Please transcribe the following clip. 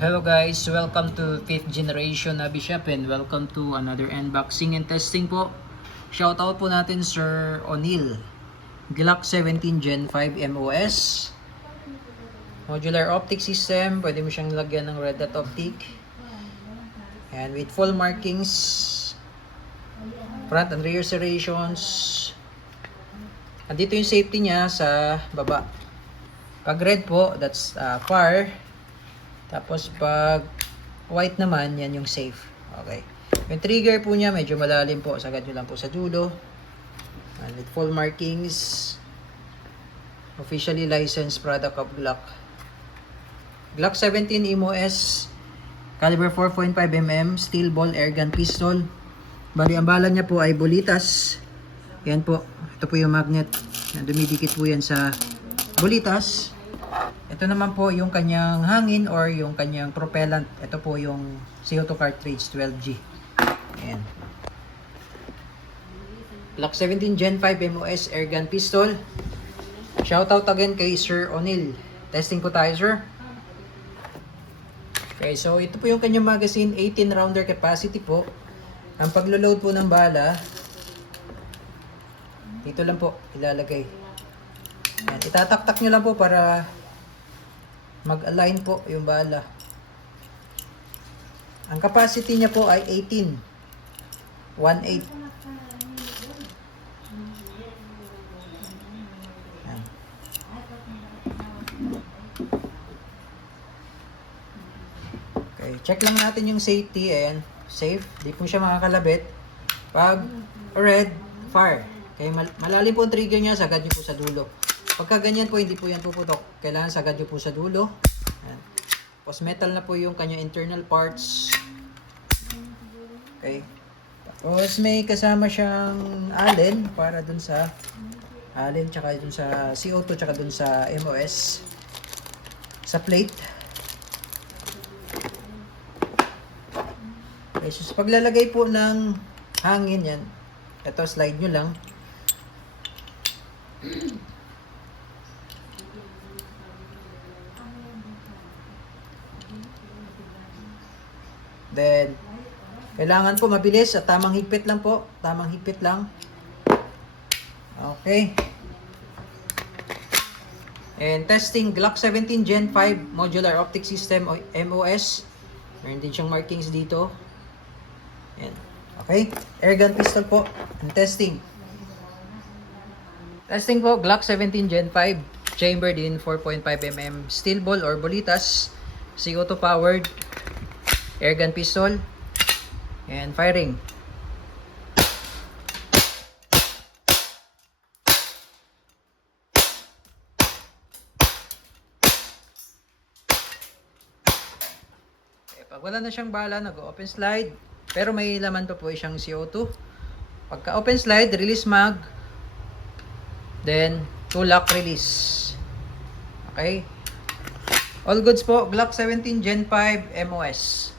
Hello guys, welcome to 5th generation Abi Shop and welcome to another unboxing and testing po. Shoutout po natin Sir O'Neil. Glock 17 Gen 5 MOS. Modular optic system, pwede mo siyang lagyan ng red dot optic. And with full markings, front and rear serrations. Andito yung safety niya sa baba. Pag red po, that's far. Tapos pag white naman, yan yung safe. Okay. Yung trigger po niya, medyo malalim po. Sagad nyo lang po sa dulo. And with full markings. Officially licensed product of Glock. Glock 17 MOS. Caliber 4.5mm. Steel ball airgun pistol. Bali, ang bala niya po ay bolitas. Yan po. Ito po yung magnet. Dumidikit po yan sa bolitas. Ito naman po yung kanyang hangin or yung kanyang propellant. Ito po yung CO2 cartridge 12G. Ayan. Glock 17 Gen 5 MOS airgun pistol. Shoutout again kay Sir O'Neil. Testing po tayo, sir. Okay, so ito po yung kanyang magazine. 18 rounder capacity po. Ang paglo-load po ng bala, dito lang po ilalagay. Ayan. Itataktak nyo lang po para mag-align po yung bala. Ang capacity niya po ay 18. 1.8. Okay, check lang natin yung safety. Ayan, safe. Di po siya makakalabit. Pag red, fire. Okay, malalim po ang trigger niya, sagad niyo po sa dulo. Pagka ganyan po, hindi po yan puputok. Kailangan sagad nyo po sa dulo. Ayan. Tapos metal na po yung kanyang internal parts. Okay. Tapos may kasama siyang allen para dun sa allen, tsaka dun sa CO2, tsaka dun sa MOS. Sa plate. Okay, so paglalagay po ng hangin yan, ito slide nyo lang. Then, kailangan po mabilis at tamang higpit lang po. Tamang higpit lang. Okay. And testing Glock 17 Gen 5 Modular Optic System o MOS. Meron din siyang markings dito. Ayan. Okay. Airgun pistol po. And testing. Testing po Glock 17 Gen 5. Chambered in 4.5mm steel ball or bolitas. CO2 powered. Airgun pistol and firing. Okay, pag wala na siyang bala, nag-open slide. Pero may laman pa po siyang CO2. Pagka open slide, release mag. Then, two-lock release. Okay. All goods po, Glock 17 Gen 5 MOS.